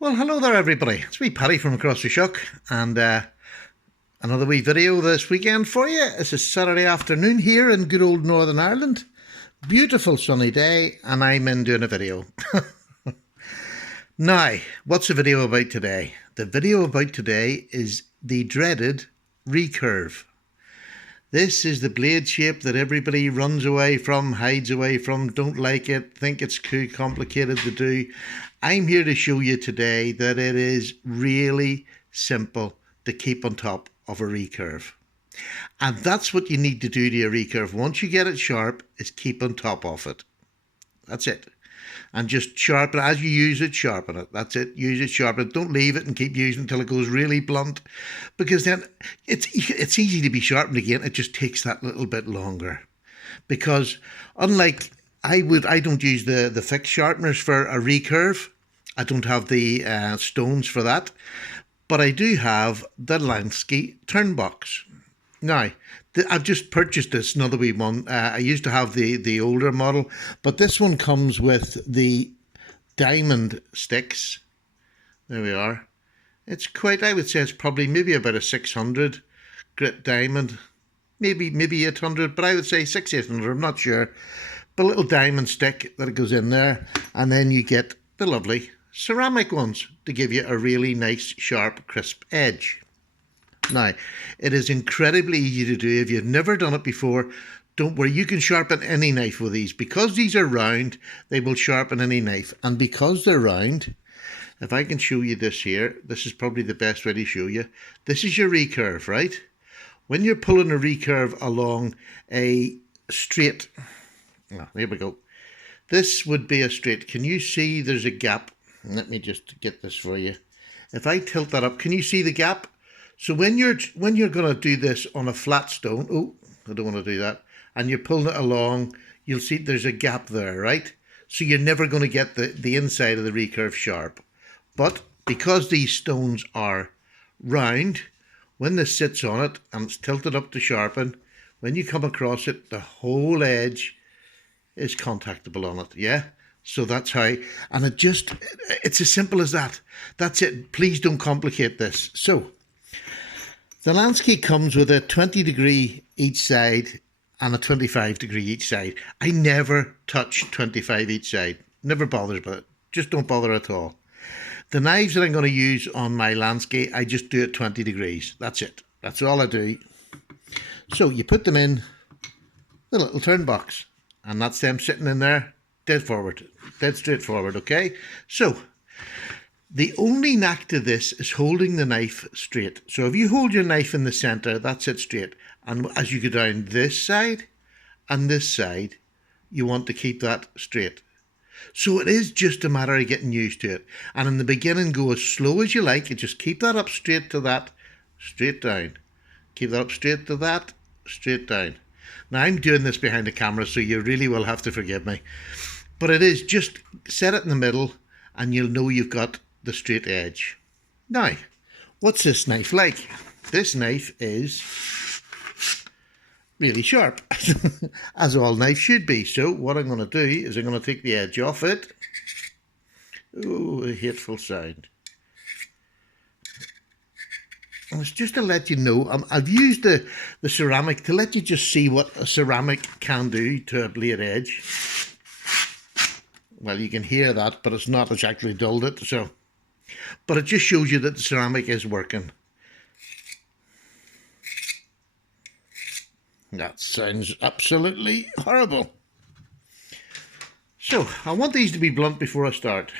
Well, hello there, everybody. It's me, Paddy from across the Shuck, and another wee video this weekend for you. It's a Saturday afternoon here in good old Northern Ireland. Beautiful sunny day, and I'm in doing a video. Now, what's the video about today? The video about today is the dreaded recurve. This is the blade shape that everybody runs away from, hides away from, don't like it, think it's too complicated to do. I'm here to show you today that it is really simple to keep on top of a recurve. And that's what you need to do to a recurve. Once you get it sharp, is keep on top of it. That's it. And just sharpen it. As you use it, sharpen it. That's it. Use it, sharpen it. Don't leave it and keep using it until it goes really blunt, because then it's easy to be sharpened again. It just takes that little bit longer. Because unlike I don't use the fixed sharpeners for a recurve. I don't have the stones for that, but I do have the Lansky turnbox. Now, I've just purchased this, another wee one. I used to have the older model, but this one comes with the diamond sticks. There we are. It's quite, I would say it's probably maybe about a 600 grit diamond, maybe 800, but I would say 800, I'm not sure. But a little diamond stick that goes in there, and then you get the lovely ceramic ones to give you a really nice, sharp, crisp edge. Now, it is incredibly easy to do. If you've never done it before, don't worry, you can sharpen any knife with these. Because these are round, they will sharpen any knife. And because they're round, if I can show you this here, this is probably the best way to show you. This is your recurve, right? When you're pulling a recurve along a straight, there we go. This would be a straight. Can you see there's a gap? Let me just get this for you. If I tilt that up, can you see the gap? So when you're going to do this on a flat stone, oh, I don't want to do that, and you're pulling it along, you'll see there's a gap there, right? So you're never going to get the inside of the recurve sharp. But because these stones are round, when this sits on it and it's tilted up to sharpen, when you come across it, the whole edge is contactable on it, yeah? So that's how, and it's as simple as that. That's it. Please don't complicate this. So, the Lansky comes with a 20-degree each side and a 25-degree each side. I never touch 25 each side. Never bothers with it. Just don't bother at all. The knives that I'm going to use on my Lansky, I just do it 20 degrees. That's it. That's all I do. So you put them in the little turn box, and that's them sitting in there, dead forward, dead straight forward, okay? So, the only knack to this is holding the knife straight. So if you hold your knife in the centre, that's it straight. And as you go down this side and this side, you want to keep that straight. So it is just a matter of getting used to it. And in the beginning, go as slow as you like. You just keep that up straight to that, straight down. Keep that up straight to that, straight down. Now I'm doing this behind the camera, so you really will have to forgive me. But it is just set it in the middle and you'll know you've got the straight edge. Now, what's this knife like? This knife is really sharp, as all knives should be. So what I'm going to do is I'm going to take the edge off it. Oh, a hateful sound. And it's just to let you know, I've used the ceramic to let you just see what a ceramic can do to a blade edge. Well, you can hear that, but it's not. It's actually dulled it. So, but it just shows you that the ceramic is working. That sounds absolutely horrible. So, I want these to be blunt before I start.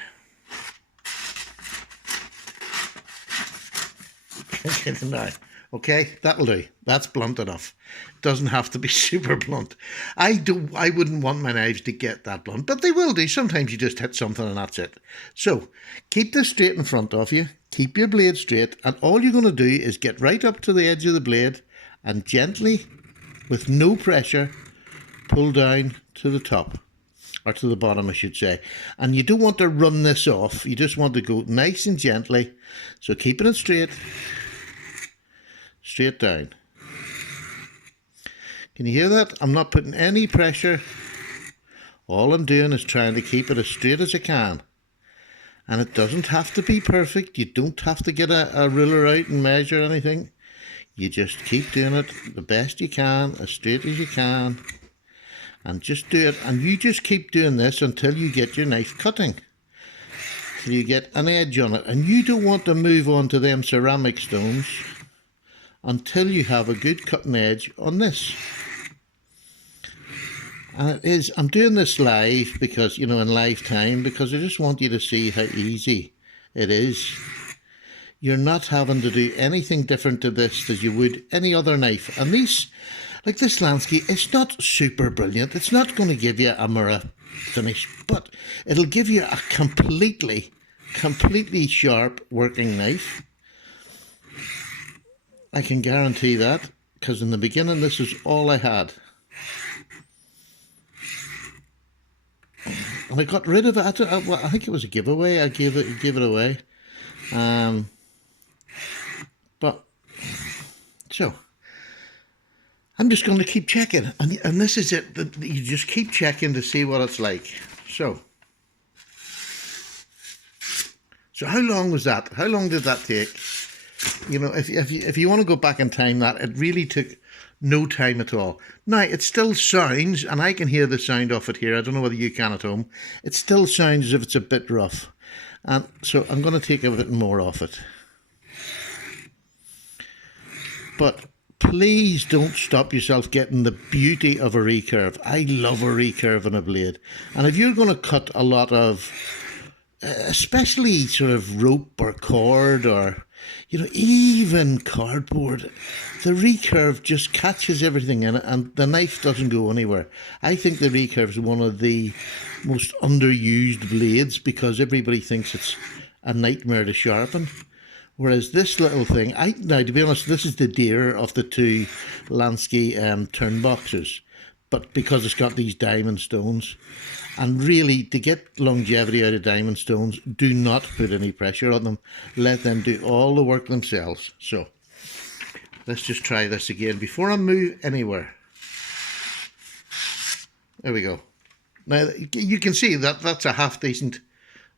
Now, okay, that'll do. That's blunt enough. It doesn't have to be super blunt. I wouldn't want my knives to get that blunt, but they will do. Sometimes you just hit something and that's it. So, keep this straight in front of you. Keep your blade straight, and all you're going to do is get right up to the edge of the blade and gently, with no pressure, pull down to the top. Or to the bottom, I should say. And you don't want to run this off. You just want to go nice and gently. So keeping it straight. Straight down. Can you hear that? I'm not putting any pressure. All I'm doing is trying to keep it as straight as I can. And it doesn't have to be perfect. You don't have to get a ruler out and measure anything. You just keep doing it the best you can, as straight as you can. And just do it. And you just keep doing this until you get your knife cutting. So you get an edge on it. And you don't want to move on to them ceramic stones until you have a good cutting edge on this. And it is, I'm doing this live because, in live time, because I just want you to see how easy it is. You're not having to do anything different to this as you would any other knife. And these, like this Lansky, it's not super brilliant. It's not going to give you a mirror finish, but it'll give you a completely sharp working knife. I can guarantee that, because in the beginning this is all I had. And I got rid of it. I think it was a giveaway. I gave it away. But so I'm just going to keep checking, and this is it. You just keep checking to see what it's like. So how long was that? How long did that take? If you want to go back in time, that it really took no time at all. Now, it still sounds, and I can hear the sound of it here. I don't know whether you can at home. It still sounds as if it's a bit rough. And so I'm going to take a bit more off it. But please don't stop yourself getting the beauty of a recurve. I love a recurve on a blade. And if you're going to cut a lot of, especially sort of rope or cord or, even cardboard, the recurve just catches everything in it and the knife doesn't go anywhere. I think the recurve is one of the most underused blades because everybody thinks it's a nightmare to sharpen. Whereas this little thing, now to be honest, this is the dearer of the two Lansky turn boxes, but because it's got these diamond stones, and really to get longevity out of diamond stones, do not put any pressure on them. Let them do all the work themselves. So let's just try this again before I move anywhere. There we go. Now you can see that that's a half decent.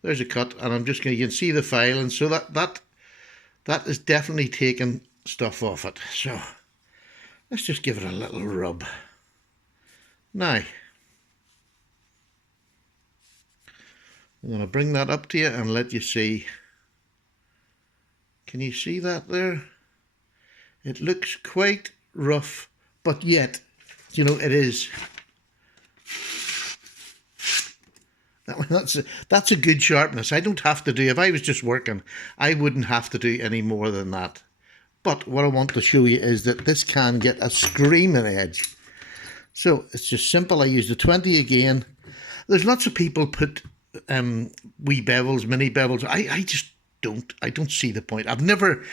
There's a cut, and I'm just going. You can see the file, and so that is definitely taking stuff off it. So let's just give it a little rub. Now I'm going to bring that up to you and let you see. Can you see that there? It looks quite rough, but yet, it is. That's a good sharpness. I don't have to do, if I was just working, I wouldn't have to do any more than that. But what I want to show you is that this can get a screaming edge. So it's just simple. I use the 20 again. There's lots of people put wee bevels, mini bevels. I just don't. I don't see the point. I've never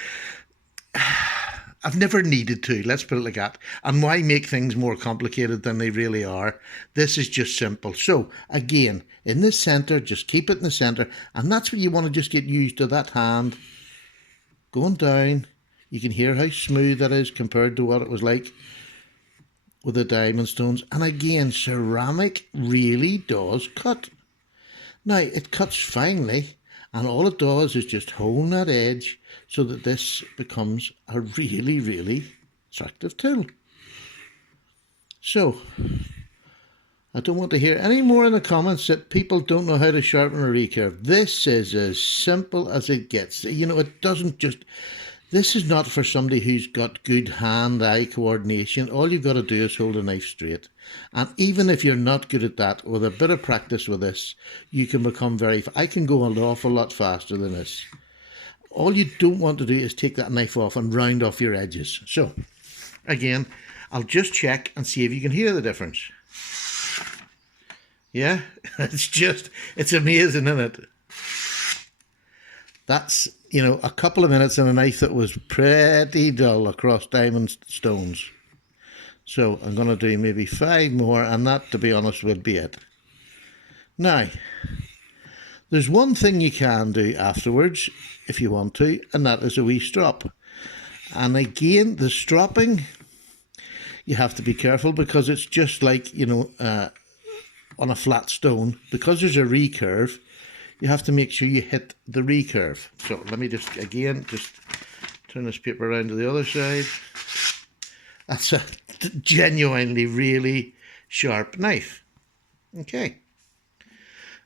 needed to, let's put it like that. And why make things more complicated than they really are? This is just simple. So again, in the center, just keep it in the center. And that's what you want to just get used to, that hand going down. You can hear how smooth that is compared to what it was like with the diamond stones. And again, ceramic really does cut. Now, it cuts finely, and all it does is just hold that edge so that this becomes a really, really attractive tool. So, I don't want to hear any more in the comments that people don't know how to sharpen a recurve. This is as simple as it gets. It doesn't just... This is not for somebody who's got good hand-eye coordination. All you've got to do is hold a knife straight. And even if you're not good at that, with a bit of practice with this, you can become I can go an awful lot faster than this. All you don't want to do is take that knife off and round off your edges. So, again, I'll just check and see if you can hear the difference. Yeah? It's amazing, isn't it? That's, a couple of minutes on a knife that was pretty dull across diamond stones. So I'm going to do maybe 5 more, and that, to be honest, would be it. Now, there's one thing you can do afterwards, if you want to, and that is a wee strop. And again, the stropping, you have to be careful because it's just like, on a flat stone. Because there's a recurve, you have to make sure you hit the recurve. So let me just, again, just turn this paper around to the other side. That's a genuinely really sharp knife. Okay.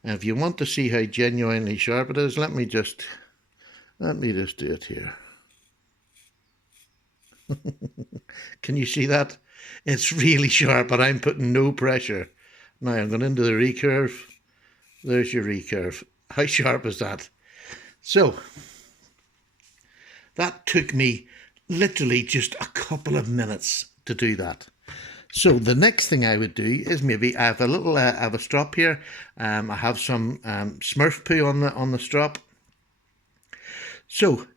And if you want to see how genuinely sharp it is, let me just do it here. Can you see that? It's really sharp, but I'm putting no pressure. Now I'm going into the recurve. There's your recurve. How sharp is that? So that took me literally just a couple of minutes to do that. So the next thing I would do is maybe I have a little, I have a strop here. I have some Smurf poo on the strop. So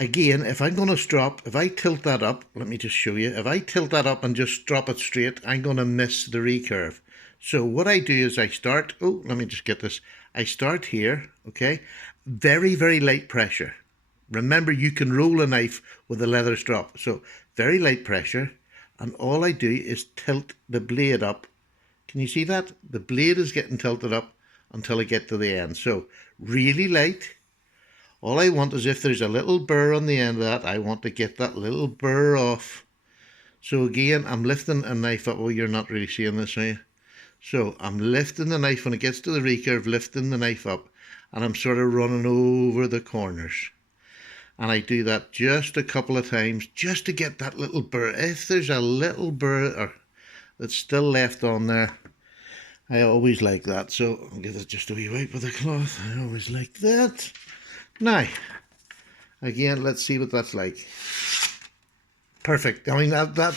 again, if I'm going to strop, if I tilt that up, let me just show you. If I tilt that up and just drop it straight, I'm going to miss the recurve. So what I do is I start, oh, let me just get this. I start here, okay? Very, very light pressure. Remember, you can roll a knife with a leather strop. So very light pressure. And all I do is tilt the blade up. Can you see that? The blade is getting tilted up until I get to the end. So really light. All I want is if there's a little burr on the end of that, I want to get that little burr off. So again, I'm lifting a knife up. Oh, you're not really seeing this, are you? So I'm lifting the knife when it gets to the recurve, lifting the knife up, and I'm sort of running over the corners. And I do that just a couple of times just to get that little burr. If there's a little burr that's still left on there, I always like that. So I'll give it just a wee wipe with a cloth. I always like that. Now, again, let's see what that's like. Perfect. I mean, that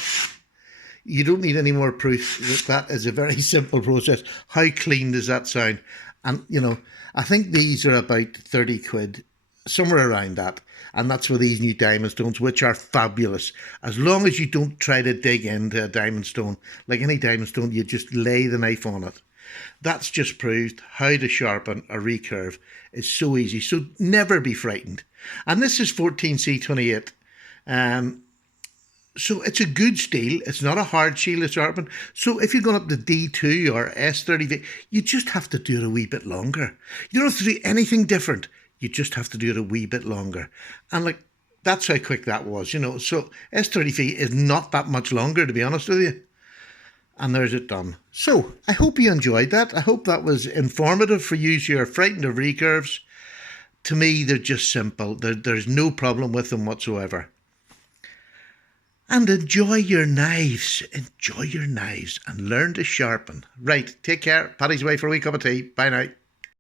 you don't need any more proof that is a very simple process. How clean does that sound? And, you know, I think these are about 30 quid, somewhere around that. And that's for these new diamond stones, which are fabulous. As long as you don't try to dig into a diamond stone. Like any diamond stone, you just lay the knife on it. That's just proved how to sharpen a recurve is so easy. So never be frightened. And this is 14C28. So it's a good steel. It's not a hard steel to sharpen. So if you're going up to D2 or S30V, you just have to do it a wee bit longer. You don't have to do anything different. You just have to do it a wee bit longer. And like, that's how quick that was, you know. So S30V is not that much longer, to be honest with you. And there's it done. So I hope you enjoyed that. I hope that was informative for you who are frightened of recurves. To me, they're just simple. There's no problem with them whatsoever. And enjoy your knives. Enjoy your knives and learn to sharpen. Right, take care. Paddy's away for a wee cup of tea. Bye now.